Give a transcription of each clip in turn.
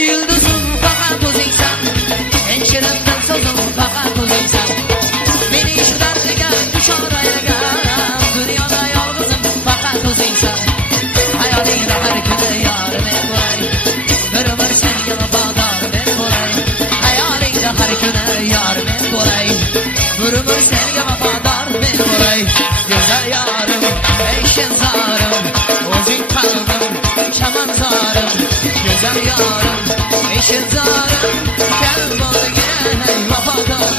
yıldızım fakat uzaysan, en şirindir sözüm fakat uzaysan. Beni işlerse gel düş oraya gel, dünyada yalnızım fakat uzaysan. Hayalinde her günü yarım et olay, bir ömür sen vefadar ben olay. Hayalinde her günü yarım et olay, bir ömür sen vefadar ben olay. Güzel yarım, eşin zarım, uzun kaldım, şaman zarım. Güzel yarım, eşin zarım, gel bana gel vefadar.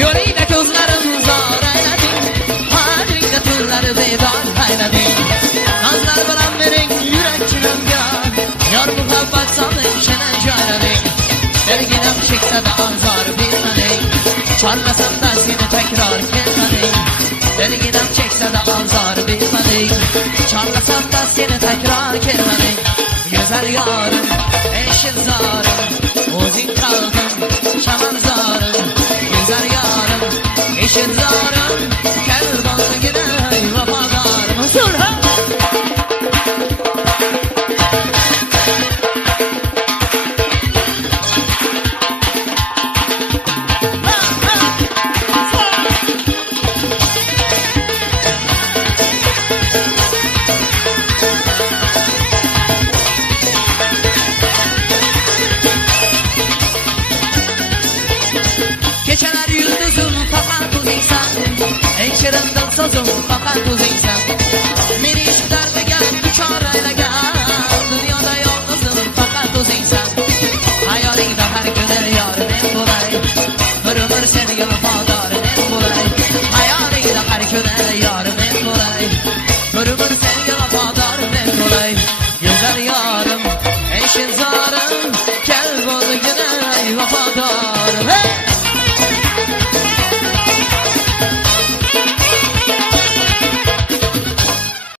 Yoluyla gözlerim zar eyledin, halinde tırları bedar eyledin. Nazlar bilen verin yürek çilemga, yar muhabbet salın şene cayladin. Sevginem çekse de azar bilmedin, çarlasam da seni tekrar gelmedin. Sevginem çekse de azar bilmedin, çarlasam da seni tekrar gelmedin. Güzel yarım, eşin zarım, uzun kaldım, şaman zarım. Güzel yarım, eşin zarım, gel bana gidey vefadar. Nasıl ha? Geceler yıldızım fakat uzaysan, en şirindir sözüm fakat uzaysan.